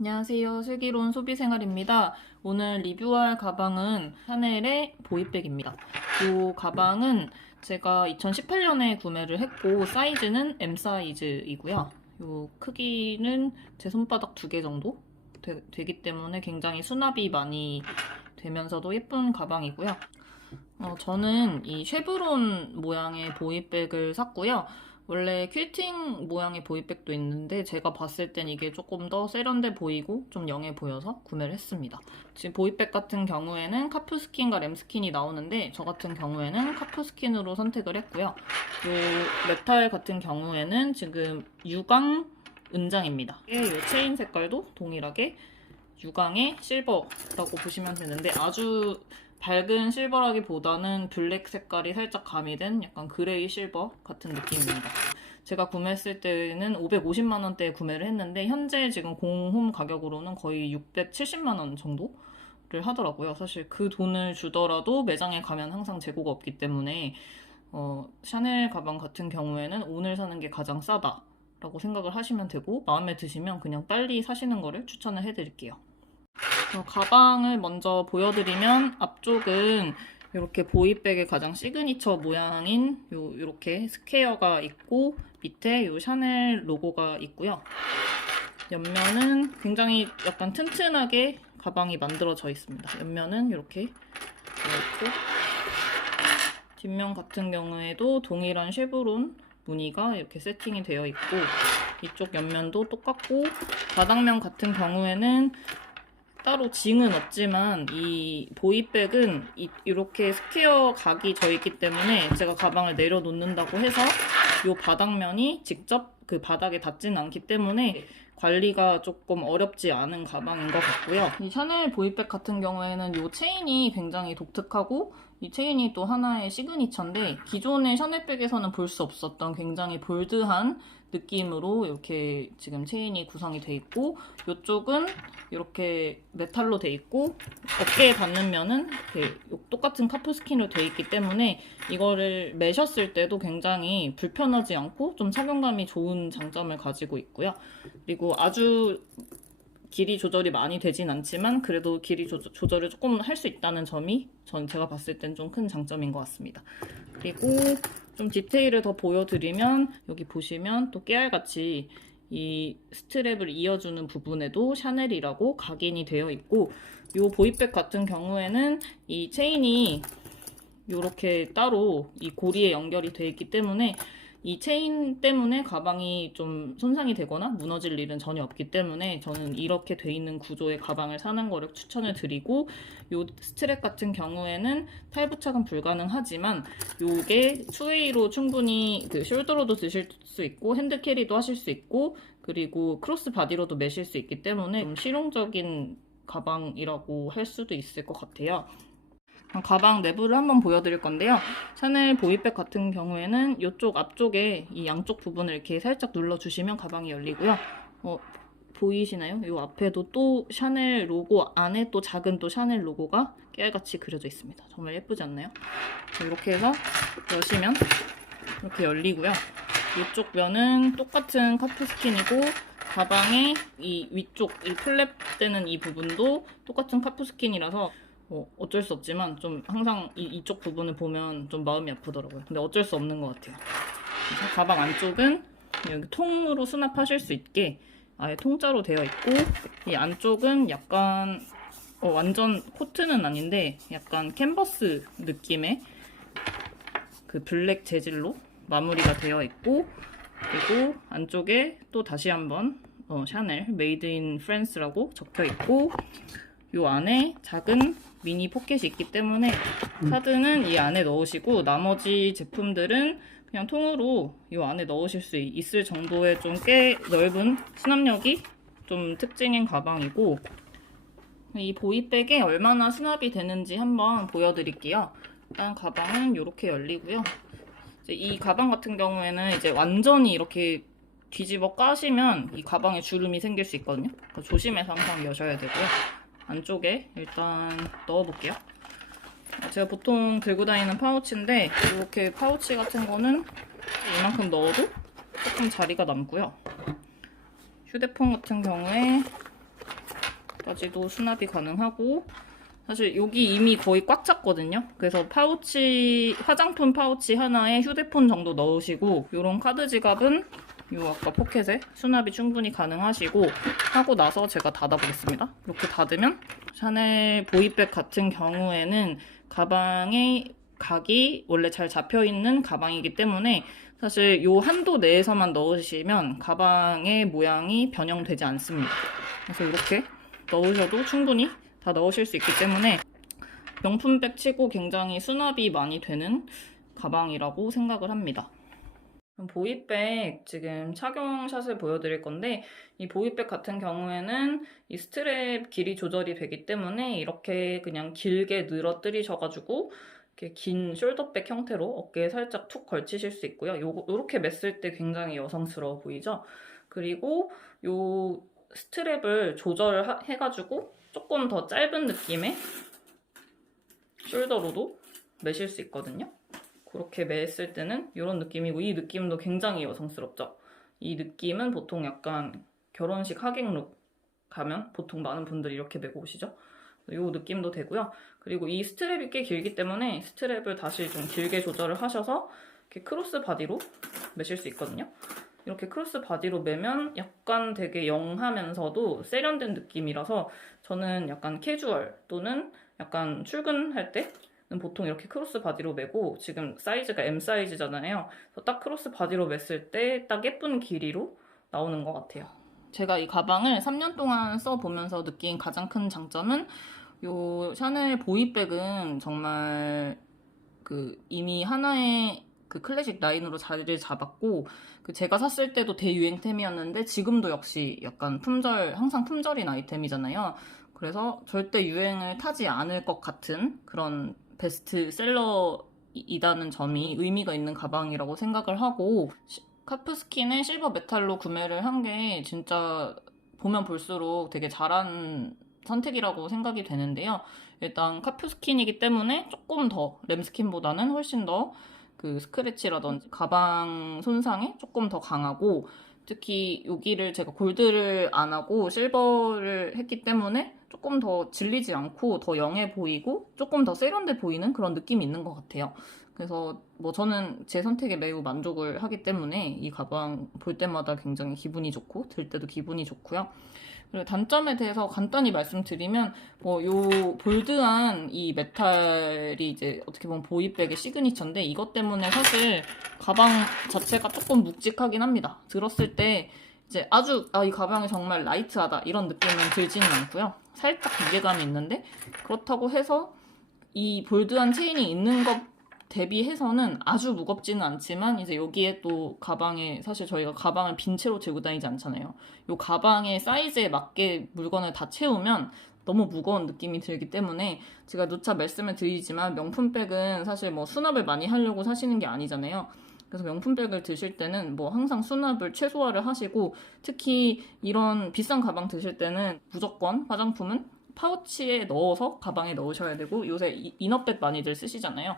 안녕하세요. 슬기로운 소비생활입니다. 오늘 리뷰할 가방은 샤넬의 보이백입니다. 이 가방은 제가 2018년에 구매를 했고 사이즈는 M 사이즈이고요. 이 크기는 제 손바닥 2개 정도 되기 때문에 굉장히 수납이 많이 되면서도 예쁜 가방이고요. 저는 이 쉐브론 모양의 보이백을 샀고요. 원래 퀼팅 모양의 보이백도 있는데 제가 봤을 땐 이게 조금 더 세련돼 보이고 좀 영해 보여서 구매를 했습니다. 지금 보이백 같은 경우에는 카프스킨과 램스킨이 나오는데 저 같은 경우에는 카프스킨으로 선택을 했고요. 이 메탈 같은 경우에는 지금 유광 은장입니다. 이 체인 색깔도 동일하게 유광의 실버라고 보시면 되는데 아주 밝은 실버라기보다는 블랙 색깔이 살짝 가미된 약간 그레이 실버 같은 느낌입니다. 제가 구매했을 때는 550만 원대에 구매를 했는데 현재 지금 공홈 가격으로는 거의 670만 원 정도를 하더라고요. 사실 그 돈을 주더라도 매장에 가면 항상 재고가 없기 때문에 샤넬 가방 같은 경우에는 오늘 사는 게 가장 싸다라고 생각을 하시면 되고 마음에 드시면 그냥 빨리 사시는 거를 추천을 해드릴게요. 가방을 먼저 보여드리면 앞쪽은 이렇게 보이백의 가장 시그니처 모양인 이렇게 스퀘어가 있고 밑에 요 샤넬 로고가 있고요. 옆면은 굉장히 약간 튼튼하게 가방이 만들어져 있습니다. 옆면은 이렇게 되어 있고 뒷면 같은 경우에도 동일한 쉐브론 무늬가 이렇게 세팅이 되어 있고 이쪽 옆면도 똑같고 바닥면 같은 경우에는 따로 징은 없지만 이 보이백은 이렇게 스퀘어 각이 져 있기 때문에 제가 가방을 내려놓는다고 해서 이 바닥면이 직접 그 바닥에 닿지는 않기 때문에 관리가 조금 어렵지 않은 가방인 것 같고요. 이 샤넬 보이백 같은 경우에는 이 체인이 굉장히 독특하고 이 체인이 또 하나의 시그니처인데 기존의 샤넬백에서는 볼 수 없었던 굉장히 볼드한 느낌으로 이렇게 지금 체인이 구성이 돼 있고 이쪽은 이렇게 메탈로 돼 있고 어깨에 닿는 면은 이렇게 똑같은 카프스킨으로 돼 있기 때문에 이거를 매셨을 때도 굉장히 불편하지 않고 좀 착용감이 좋은 장점을 가지고 있고요. 그리고 아주 길이 조절이 많이 되진 않지만 그래도 길이 조절을 조금 할 수 있다는 점이 제가 봤을 땐 좀 큰 장점인 것 같습니다. 그리고 좀 디테일을 더 보여드리면 여기 보시면 또 깨알같이 이 스트랩을 이어주는 부분에도 샤넬이라고 각인이 되어 있고 이 보이백 같은 경우에는 이 체인이 이렇게 따로 이 고리에 연결이 되어 있기 때문에 이 체인 때문에 가방이 좀 손상이 되거나 무너질 일은 전혀 없기 때문에 저는 이렇게 돼 있는 구조의 가방을 사는 거를 추천을 드리고 이 스트랩 같은 경우에는 탈부착은 불가능하지만 이게 투웨이로 충분히 그 숄더로도 드실 수 있고 핸드캐리도 하실 수 있고 그리고 크로스 바디로도 매실 수 있기 때문에 좀 실용적인 가방이라고 할 수도 있을 것 같아요. 가방 내부를 한번 보여드릴 건데요. 샤넬 보이백 같은 경우에는 이쪽 앞쪽에 이 양쪽 부분을 이렇게 살짝 눌러주시면 가방이 열리고요. 보이시나요? 이 앞에도 또 샤넬 로고 안에 또 작은 또 샤넬 로고가 깨알같이 그려져 있습니다. 정말 예쁘지 않나요? 이렇게 해서 여시면 이렇게 열리고요. 이쪽 면은 똑같은 카프스킨이고 가방의 이 위쪽 이 플랩 되는 이 부분도 똑같은 카프스킨이라서 어쩔 수 없지만 좀 항상 이쪽 부분을 보면 좀 마음이 아프더라고요. 근데 어쩔 수 없는 것 같아요. 그래서 가방 안쪽은 여기 통으로 수납하실 수 있게 아예 통짜로 되어 있고 이 안쪽은 약간 완전 코트는 아닌데 약간 캔버스 느낌의 그 블랙 재질로 마무리가 되어 있고 그리고 안쪽에 또 다시 한번 샤넬 메이드 인 프랑스라고 적혀 있고 이 안에 작은 미니 포켓이 있기 때문에 카드는 이 안에 넣으시고 나머지 제품들은 그냥 통으로 이 안에 넣으실 수 있을 정도의 좀 꽤 넓은 수납력이 좀 특징인 가방이고 이 보이백에 얼마나 수납이 되는지 한번 보여드릴게요. 일단 가방은 이렇게 열리고요. 이제 이 가방 같은 경우에는 이제 완전히 이렇게 뒤집어 까시면 이 가방에 주름이 생길 수 있거든요. 그러니까 조심해서 항상 여셔야 되고요. 안쪽에 일단 넣어볼게요. 제가 보통 들고 다니는 파우치인데 이렇게 파우치 같은 거는 이만큼 넣어도 조금 자리가 남고요. 휴대폰 같은 경우에 여기까지도 수납이 가능하고, 사실 여기 이미 거의 꽉 찼거든요. 그래서 파우치, 화장품 파우치 하나에 휴대폰 정도 넣으시고, 요런 카드 지갑은 요 아까 포켓에 수납이 충분히 가능하시고, 하고 나서 제가 닫아보겠습니다. 이렇게 닫으면 샤넬 보이백 같은 경우에는 가방의 각이 원래 잘 잡혀있는 가방이기 때문에 사실 요 한도 내에서만 넣으시면 가방의 모양이 변형되지 않습니다. 그래서 이렇게 넣으셔도 충분히 다 넣으실 수 있기 때문에 명품백 치고 굉장히 수납이 많이 되는 가방이라고 생각을 합니다. 보이백 지금 착용샷을 보여드릴 건데, 이 보이백 같은 경우에는 이 스트랩 길이 조절이 되기 때문에 이렇게 그냥 길게 늘어뜨리셔가지고 이렇게 긴 숄더백 형태로 어깨에 살짝 툭 걸치실 수 있고요. 요렇게 맸을 때 굉장히 여성스러워 보이죠? 그리고 요 스트랩을 조절해가지고 조금 더 짧은 느낌의 숄더로도 매실 수 있거든요. 그렇게 맸을 때는 이런 느낌이고, 이 느낌도 굉장히 여성스럽죠. 이 느낌은 보통 약간 결혼식 하객룩 가면 보통 많은 분들이 이렇게 메고 오시죠. 이 느낌도 되고요. 그리고 이 스트랩이 꽤 길기 때문에 스트랩을 다시 좀 길게 조절을 하셔서 이렇게 크로스 바디로 매실 수 있거든요. 이렇게 크로스 바디로 매면 약간 되게 영하면서도 세련된 느낌이라서 저는 약간 캐주얼 또는 약간 출근할 때는 보통 이렇게 크로스 바디로 매고, 지금 사이즈가 M 사이즈잖아요. 그래서 딱 크로스 바디로 맸을 때 딱 예쁜 길이로 나오는 것 같아요. 제가 이 가방을 3년 동안 써보면서 느낀 가장 큰 장점은 요 샤넬 보이백은 정말 이미 하나의 클래식 라인으로 자리를 잡았고, 제가 샀을 때도 대유행템이었는데 지금도 역시 약간 항상 품절인 아이템이잖아요. 그래서 절대 유행을 타지 않을 것 같은 그런 베스트셀러이다는 점이 의미가 있는 가방이라고 생각을 하고, 카프스킨의 실버 메탈로 구매를 한 게 진짜 보면 볼수록 되게 잘한 선택이라고 생각이 되는데요. 일단 카프스킨이기 때문에 조금 더 램스킨보다는 훨씬 더 스크래치라든지 가방 손상에 조금 더 강하고, 특히 여기를 제가 골드를 안 하고 실버를 했기 때문에 조금 더 질리지 않고 더 영해 보이고 조금 더 세련돼 보이는 그런 느낌이 있는 것 같아요. 그래서 저는 제 선택에 매우 만족을 하기 때문에 이 가방 볼 때마다 굉장히 기분이 좋고 들 때도 기분이 좋고요. 그리고 단점에 대해서 간단히 말씀드리면, 요 볼드한 이 메탈이 이제 어떻게 보면 보이백의 시그니처인데, 이것 때문에 사실 가방 자체가 조금 묵직하긴 합니다. 들었을 때 이제 이 가방이 정말 라이트하다 이런 느낌은 들지는 않고요. 살짝 무게감이 있는데, 그렇다고 해서 이 볼드한 체인이 있는 것 대비해서는 아주 무겁지는 않지만, 이제 여기에 또 가방에, 사실 저희가 가방을 빈 채로 들고 다니지 않잖아요. 이 가방의 사이즈에 맞게 물건을 다 채우면 너무 무거운 느낌이 들기 때문에, 제가 누차 말씀을 드리지만 명품백은 사실 수납을 많이 하려고 사시는 게 아니잖아요. 그래서 명품백을 드실 때는 항상 수납을 최소화를 하시고, 특히 이런 비싼 가방 드실 때는 무조건 화장품은 파우치에 넣어서 가방에 넣으셔야 되고, 요새 이너백 많이들 쓰시잖아요.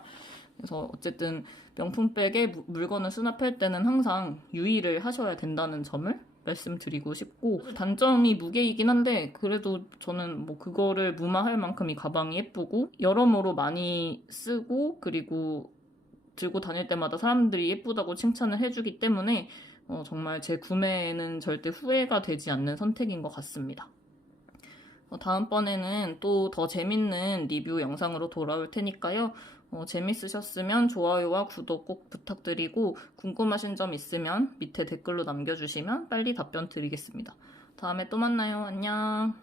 그래서 어쨌든 명품백에 물건을 수납할 때는 항상 유의를 하셔야 된다는 점을 말씀드리고 싶고, 단점이 무게이긴 한데 그래도 저는 그거를 무마할 만큼 이 가방이 예쁘고 여러모로 많이 쓰고, 그리고 들고 다닐 때마다 사람들이 예쁘다고 칭찬을 해주기 때문에 정말 제 구매에는 절대 후회가 되지 않는 선택인 것 같습니다. 다음번에는 또 더 재밌는 리뷰 영상으로 돌아올 테니까요. 재밌으셨으면 좋아요와 구독 꼭 부탁드리고, 궁금하신 점 있으면 밑에 댓글로 남겨주시면 빨리 답변 드리겠습니다. 다음에 또 만나요. 안녕.